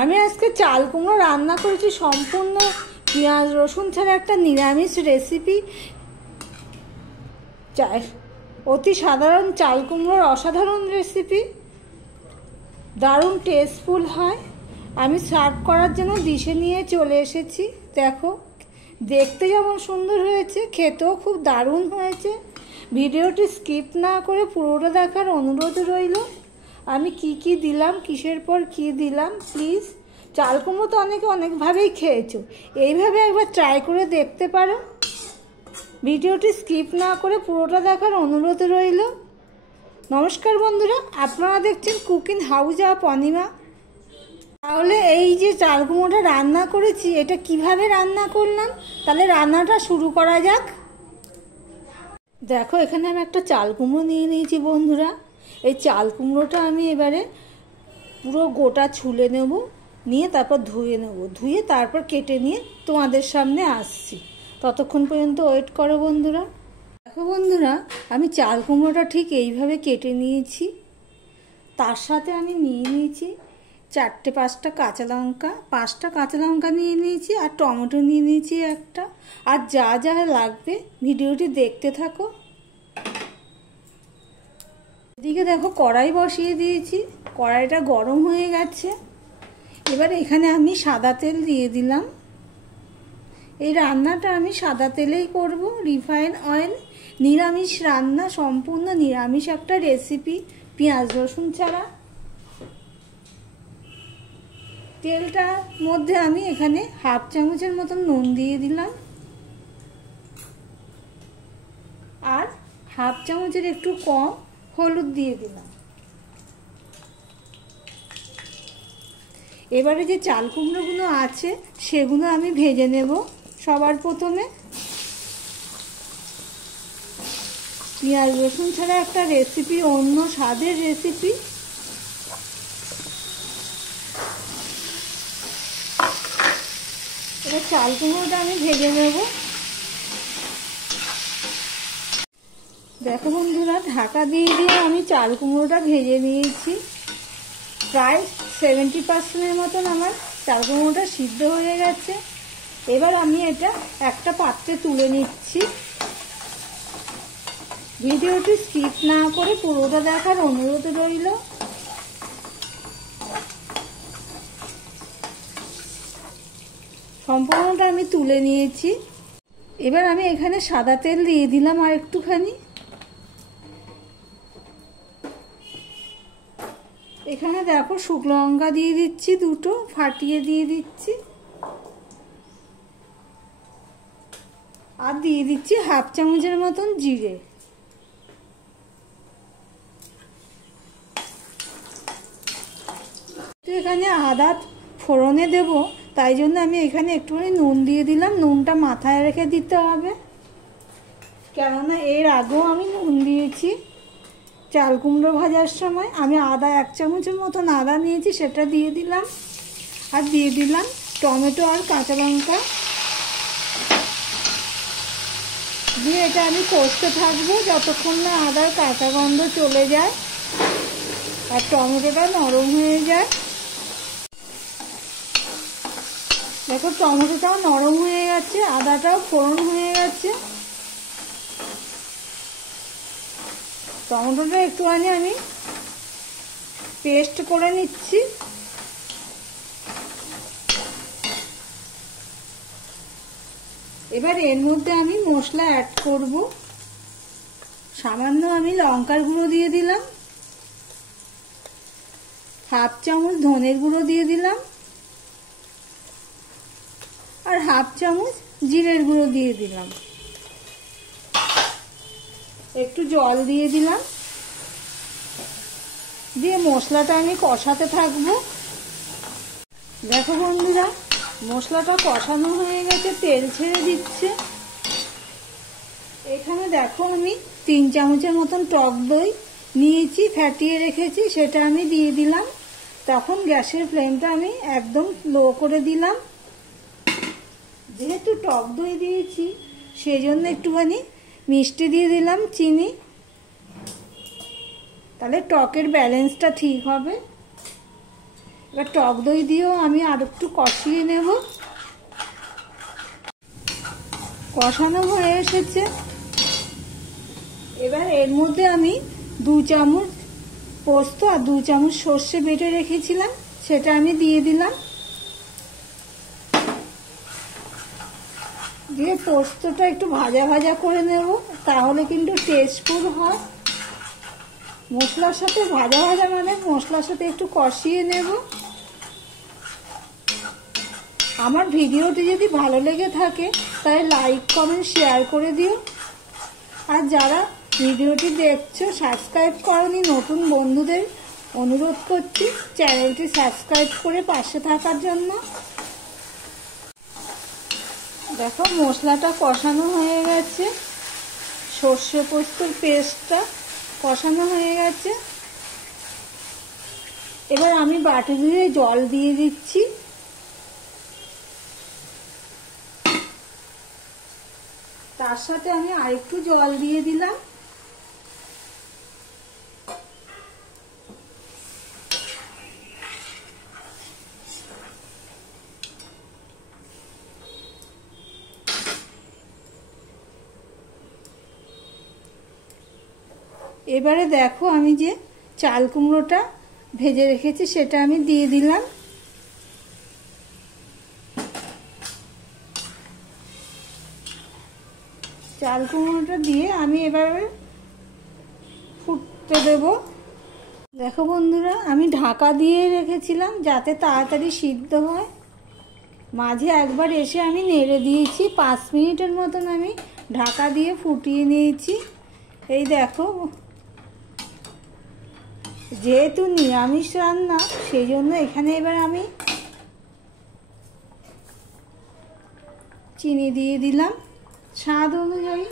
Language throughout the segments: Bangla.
আমি আজকে চাল কুমড়ো রান্না করেছি সম্পূর্ণ পেঁয়াজ রসুন ছাড়া একটা নিরামিষ রেসিপি। অতি সাধারণ চাল কুমড়োর অসাধারণ রেসিপি, দারুণ টেস্টফুল হয়। আমি সার্ভ করার জন্য ডিশে নিয়ে চলে এসেছি। দেখো, দেখতে যেমন সুন্দর হয়েছে, খেতেও খুব দারুণ হয়েছে। ভিডিওটি স্কিপ না করে পুরোটা দেখার অনুরোধ রইল। আমি কি দিলাম, কিসের পর কি দিলাম, প্লিজ। চাল কুমড়ো তো অনেকে অনেকভাবেই খেয়েছো, এইভাবে একবার ট্রাই করে দেখতে পারো। ভিডিওটি স্কিপ না করে পুরোটা দেখার অনুরোধ রইল। নমস্কার বন্ধুরা, আপনারা দেখছেন কুকিং হাউস অফ অনিমা। তাহলে এই যে চাল কুমড়োটা রান্না করেছি, এটা কিভাবে রান্না করলাম, তাহলে রান্নাটা শুরু করা যাক। দেখো, এখানে আমি একটা চাল কুমড়ো নিয়ে নিয়েছি বন্ধুরা। এই চাল কুমড়োটা আমি এবারে পুরো গোটা ছুলে নেব, নিয়ে তারপর ধুয়ে নেব, ধুয়ে তারপর কেটে নিয়ে তোমাদের সামনে আসছি। ততক্ষণ পর্যন্ত ওয়েট করো বন্ধুরা। দেখো বন্ধুরা, আমি চাল কুমড়োটা ঠিক এইভাবে কেটে নিয়েছি। তার সাথে আমি নিয়ে নিয়েছি 4-5টা কাঁচা লঙ্কা, 5টা কাঁচা লঙ্কা নিয়ে নিয়েছি, আর টমেটো নিয়ে নিয়েছি একটা। আর যা যা লাগবে ভিডিওটি দেখতে থাকো। এদিকে দেখো, কড়াই বসিয়ে দিয়েছি, কড়াইটা গরম হয়ে গেছে। এবার এখানে আমি সাদা তেল দিয়ে দিলাম। এই রান্নাটা আমি সাদা তেলেই করব, রিফাইন অয়েল। নিরামিষ রান্না, সম্পূর্ণ নিরামিষ একটা রেসিপি, পেঁয়াজ রসুন ছাড়া। তেলটার মধ্যে আমি এখানে 1/2 চামচের মতন নুন দিয়ে দিলাম, আর 1/2 চামচের একটু কম হলুদ দিয়ে দিলাম। এবারে যে চাল কুমড়োগুলো আছে সেগুলো আমি ভেজে নেব। সবার প্রথমে পেঁয়াজ রসুন ছাড়া একটা রেসিপি, অন্য স্বাদের রেসিপি। এবার চাল কুমড়োটা আমি ভেজে নেব। দেখো বন্ধুরা, ঢাকা দিয়ে দিয়ে আমি চাল কুমড়োটা ভেজে নিয়েছি। প্রায় 70% মতন আমার চাল কুমড়োটা সিদ্ধ হয়ে গেছে। এবার আমি এটা একটা পাত্রে তুলে নিচ্ছি। ভিডিওটি স্কিপ না করে পুরোটা দেখার অনুরোধ রইল। সম্পূর্ণটা আমি তুলে নিয়েছি। এবার আমি এখানে সাদা তেল দিয়ে দিলাম আর একটুখানি। এখানে দেখো, শুকনো লঙ্কা দিয়ে দিচ্ছি, 2টো ফাটিয়ে দিয়ে দিচ্ছি, আর দিয়ে দিচ্ছি 1/2 চামচের মতন জিরে। তো এখানে আদা ফোড়নে দেব, তাই জন্য আমি এখানে একটুখানি নুন দিয়ে দিলাম। নুনটা মাথায় রেখে দিতে হবে, কেননা এর আগেও আমি নুন দিয়েছি চাল কুমড়ো ভাজার সময়। আমি আদা 1 চামচের মতন আদা নিয়েছি, সেটা দিয়ে দিলাম। আর দিয়ে দিলাম টমেটো আর কাঁচা লঙ্কা দিয়ে এটা আমি কষতে থাকবো যতক্ষণ না আদার কাঁচা গন্ধ চলে যায় আর টমেটোটা নরম হয়ে যায়। দেখো, টমেটোটাও নরম হয়ে গেছে, আদাটাও ফোড়ন হয়ে গেছে। টমেটোটা একটুখানি আমি পেস্ট করে নিচ্ছি। এবার এর মধ্যে আমি মশলা অ্যাড করব। সামান্য আমি লঙ্কার গুঁড়ো দিয়ে দিলাম, 1/2 চামচ ধনের গুঁড়ো দিয়ে দিলাম, আর 1/2 চামচ জিরের গুঁড়ো দিয়ে দিলাম। একটু জল দিয়ে দিলাম, দিয়ে মশলাটা আমি কষাতে থাকবো। দেখো বন্ধুরা, মশলাটা কষানো হয়ে গেছে, তেল ছেড়ে দিচ্ছে। এখানে দেখো, আমি 3 চামচের মতন টক দই নিয়েছি, ফ্যাটিয়ে রেখেছি, সেটা আমি দিয়ে দিলাম। তখন গ্যাসের ফ্লেমটা আমি একদম লো করে দিলাম। যেহেতু টক দই দিয়েছি, সেই জন্য একটুখানি মিষ্টি দিয়ে দিলাম, চিনি, তাহলে টকের ব্যালেন্সটা ঠিক হবে। এবার টক দই দিয়েও আমি আর একটু কষিয়ে নেব। কষানো হয়ে এসেছে। এবার এর মধ্যে আমি 2 চামচ পোস্ত আর 2 চামচ সর্ষে বেটে রেখেছিলাম, সেটা আমি দিয়ে দিলাম। দিয়ে পোস্তটা একটু ভাজা ভাজা করে নেব, তাহলে কিন্তু টেস্টফুল হয়। মশলার সাথে ভাজা ভাজা মানে মশলার সাথে একটু কষিয়ে নেব। আমার ভিডিওটি যদি ভালো লেগে থাকে তাহলে লাইক কমেন্ট শেয়ার করে দিও। আর যারা ভিডিওটি দেখছো সাবস্ক্রাইব করনি, নতুন বন্ধুদের অনুরোধ করছি চ্যানেলটি সাবস্ক্রাইব করে পাশে থাকার জন্য। দেখো মশলাটা কষানো হয়ে গেছে, সর্ষে পোস্তর পেস্টটা কষানো হয়ে গেছে। এবার আমি বাটি ধুয়ে জল দিয়ে দিচ্ছি। তার সাথে আমি আরেকটু জল দিয়ে দিলাম। এবারে দেখো আমি যে চাল কুমড়োটা ভেজে রেখেছি সেটা আমি দিয়ে দিলাম। চাল কুমড়োটা দিয়ে আমি এবারে ফুটতে দেব। দেখো বন্ধুরা, আমি ঢাকা দিয়ে রেখেছিলাম যাতে তাড়াতাড়ি সিদ্ধ হয়। মাঝে একবার এসে আমি নেড়ে দিয়েছি, 5 মিনিটের মতন আমি ঢাকা দিয়ে ফুটিয়ে নিয়েছি। এই দেখো, যেহেতু নিরামিষ রান্না সেই জন্য এখানে এবার আমি চিনি দিয়ে দিলাম স্বাদ অনুযায়ী।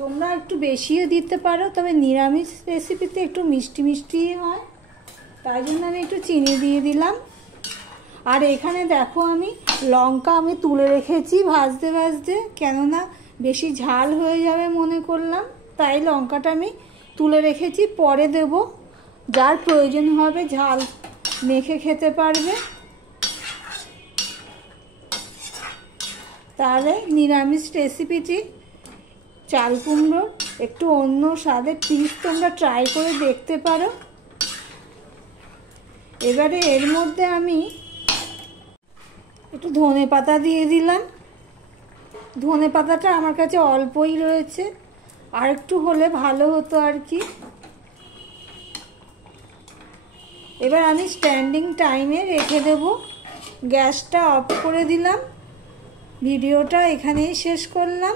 তোমরা একটু বেশিও দিতে পারো, তবে নিরামিষ রেসিপিতে একটু মিষ্টি মিষ্টি হয়, তাই জন্য আমি একটু চিনি দিয়ে দিলাম। আর এখানে দেখো আমি লঙ্কা আমি তুলে রেখেছি ভাজতে ভাজতে, কেননা বেশি ঝাল হয়ে যাবে মনে করলাম, তাই লঙ্কাটা আমি তুলে রেখেছি। পরে দেব, যার প্রয়োজন হবে ঝাল মেখে খেতে পারবে। তাহলে নিরামিষ রেসিপিটি চাল কুমড়ো একটু অন্য স্বাদের, প্লিজ তোমরা ট্রাই করে দেখতে পারো। এবারে এর মধ্যে আমি একটু ধনে পাতা দিয়ে দিলাম। ধনে পাতাটা আমার কাছে অল্পই রয়েছে, আর একটু হলে ভালো হতো আর কি। এবার আমি স্ট্যান্ডিং টাইমে রেখে দেব। গ্যাসটা অফ করে দিলাম। ভিডিওটা এখানেই শেষ করলাম।